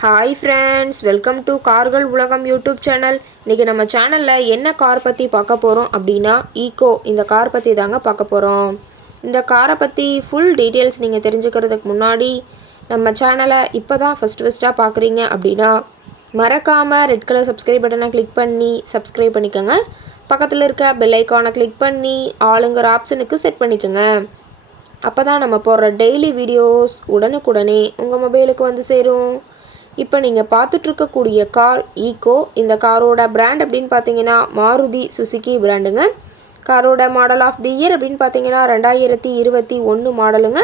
Hi friends, welcome to கார்கள் உலகம் YouTube channel. இன்றைக்கி நம்ம சேனலில் என்ன கார் பற்றி பார்க்க போகிறோம் அப்படின்னா ஈக்கோ இந்த கார் பற்றி தாங்க பார்க்க போகிறோம். இந்த காரை பற்றி ஃபுல் டீட்டெயில்ஸ் நீங்கள் தெரிஞ்சுக்கிறதுக்கு முன்னாடி நம்ம சேனலை இப்போ தான் ஃபஸ்ட்டாக பார்க்குறீங்க அப்படின்னா மறக்காமல் ரெட் கலர் சப்ஸ்கிரைப் பட்டனை கிளிக் பண்ணி சப்ஸ்கிரைப் பண்ணிக்கோங்க. பக்கத்தில் இருக்க பெல் ஐக்கானை கிளிக் பண்ணி ஆளுங்கிற ஆப்ஷனுக்கு செட் பண்ணிக்கோங்க. அப்போ தான் நம்ம போடுற டெய்லி வீடியோஸ் உடனுக்குடனே உங்கள் மொபைலுக்கு வந்து சேரும். இப்போ நீங்கள் பார்த்துட்ருக்கக்கூடிய கார் ஈக்கோ. இந்த காரோட பிராண்ட் அப்படின்னு பார்த்தீங்கன்னா மாருதி சுசுகி பிராண்டுங்க. காரோட மாடல் ஆஃப் தி இயர் அப்படின்னு பார்த்தீங்கன்னா 2021 மாடலுங்க.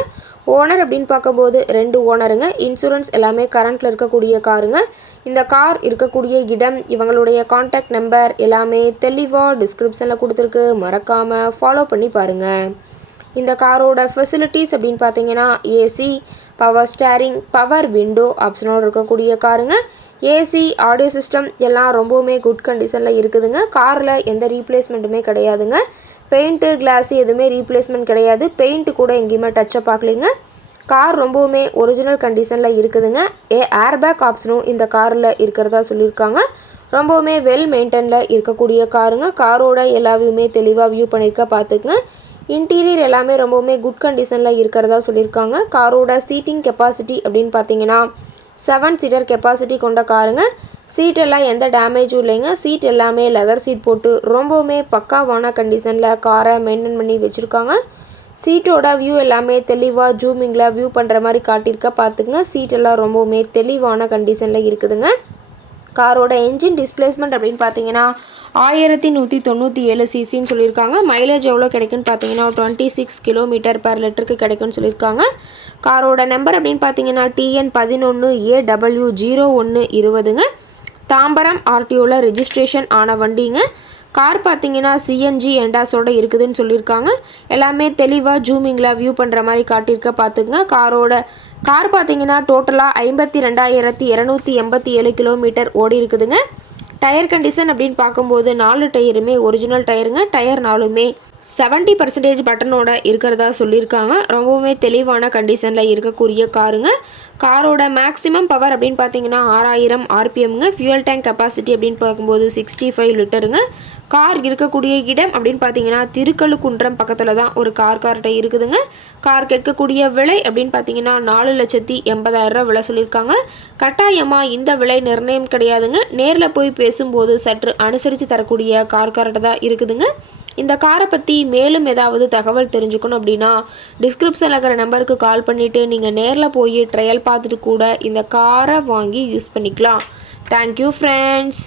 ஓனர் அப்படின்னு பார்க்கும்போது 2 ஓனருங்க. இன்சூரன்ஸ் எல்லாமே கரண்ட்டில் இருக்கக்கூடிய காருங்க. இந்த கார் இருக்கக்கூடிய இடம், இவங்களுடைய கான்டாக்ட் நம்பர் எல்லாமே தெளிவாக டிஸ்கிரிப்ஷனில் கொடுத்துருக்கு. மறக்காமல் ஃபாலோ பண்ணி பாருங்கள். இந்த காரோட ஃபெசிலிட்டிஸ் அப்படின்னு பார்த்தீங்கன்னா AC, power steering, power window ஆப்ஷனோடு இருக்கக்கூடிய காருங்க. ஏசி, ஆடியோ சிஸ்டம் எல்லாம் ரொம்பவுமே குட் கண்டிஷனில் இருக்குதுங்க. காரில் எந்த ரீப்ளேஸ்மெண்ட்டுமே கிடையாதுங்க. பெயிண்ட்டு, கிளாஸு எதுவுமே ரீப்ளேஸ்மெண்ட் கிடையாது. பெயிண்ட்டு கூட எங்கேயுமே டச்சப் ஆகலைங்க. கார் ரொம்பவுமே ஒரிஜினல் கண்டிஷனில் இருக்குதுங்க. ஏர்பேக் ஆப்ஷனும் இந்த காரில் இருக்கிறதா சொல்லியிருக்காங்க. ரொம்பவுமே வெல் மெயின்டெனில் இருக்கக்கூடிய காருங்க. காரோட எல்லா வியூமே தெளிவாக வியூ பண்ணியிருக்க பார்த்துக்குங்க. இன்டீரியர் எல்லாமே ரொம்பவுமே குட் கண்டிஷனில் இருக்கிறதா சொல்லியிருக்காங்க. காரோட சீட்டிங் கெப்பாசிட்டி அப்படின்னு பார்த்தீங்கன்னா 7 சீட்டர் கெப்பாசிட்டி கொண்ட காருங்க. சீட் எல்லாம் எந்த டேமேஜும் இல்லைங்க. சீட் எல்லாமே லெதர் சீட் போட்டு ரொம்பவுமே பக்காவான கண்டிஷனில் காரை மெயின்டைன் பண்ணி வச்சுருக்காங்க. சீட்டோட வியூ எல்லாமே தெளிவாக ஜூமிங்கில் வியூ பண்ணுற மாதிரி காட்டியிருக்க பார்த்துக்குங்க. சீட் எல்லாம் ரொம்பவுமே தெளிவான கண்டிஷனில் இருக்குதுங்க. காரோட என்ஜின் டிஸ்பிளேஸ்மெண்ட் அப்படின்னு பார்த்தீங்கன்னா 1197 சிசின்னு சொல்லியிருக்காங்க. மைலேஜ் எவ்வளோ கிடைக்குன்னு பார்த்தீங்கன்னா 26 km/லிட்டருக்கு கிடைக்குன்னு சொல்லியிருக்காங்க. காரோட நம்பர் அப்படின்னு பார்த்தீங்கன்னா TN11AW0120ங்க. தாம்பரம் ஆர்டிஓவில் ரெஜிஸ்ட்ரேஷன் ஆன வண்டிங்க. கார் பார்த்தீங்கன்னா சிஎன்ஜி எண்டாஸோடு இருக்குதுன்னு சொல்லியிருக்காங்க. எல்லாமே தெளிவாக ஜூமிங்கில் வியூ பண்ணுற மாதிரி காட்டியிருக்க பார்த்துக்குங்க. கார் பார்த்தீங்கன்னா டோட்டலாக 52,287 கிலோமீட்டர் ஓடி இருக்குதுங்க. டயர் கண்டிஷன் அப்படின்னு பார்க்கும்போது 4 டயருமே ஒரிஜினல் டயருங்க. டயர் 4மே 70% பட்டனோட இருக்கிறதா சொல்லியிருக்காங்க. ரொம்பவுமே தெளிவான கண்டிஷனில் இருக்கக்கூடிய காருங்க. காரோட மேக்ஸிமம் பவர் அப்படின்னு பார்த்தீங்கன்னா 6000 RPMங்க. ஃபியூயல் டேங்க் கெப்பாசிட்டி அப்படின்னு பார்க்கும்போது 65 லிட்டருங்க. கார் இருக்கக்கூடிய இடம் அப்படின்னு பார்த்தீங்கன்னா திருக்கழுக்குன்றம் பக்கத்தில் தான் ஒரு கார்கிட்ட இருக்குதுங்க. கார் கேட்கக்கூடிய விலை அப்படின்னு பார்த்தீங்கன்னா 4,80,000 விலை சொல்லியிருக்காங்க. கட்டாயமாக இந்த விலை நிர்ணயம் கிடையாதுங்க. நேரில் போய் பேசும்போது சற்று அனுசரித்து தரக்கூடிய கார்கிட்ட தான் இருக்குதுங்க. இந்த காரை பற்றி மேலும் ஏதாவது தகவல் தெரிஞ்சுக்கணும் அப்படின்னா டிஸ்கிரிப்ஷனில் இருக்கிற நம்பருக்கு கால் பண்ணிவிட்டு நீங்கள் நேரில் போய் ட்ரையல் பார்த்துட்டு கூட இந்த காரை வாங்கி யூஸ் பண்ணிக்கலாம். Thank you friends.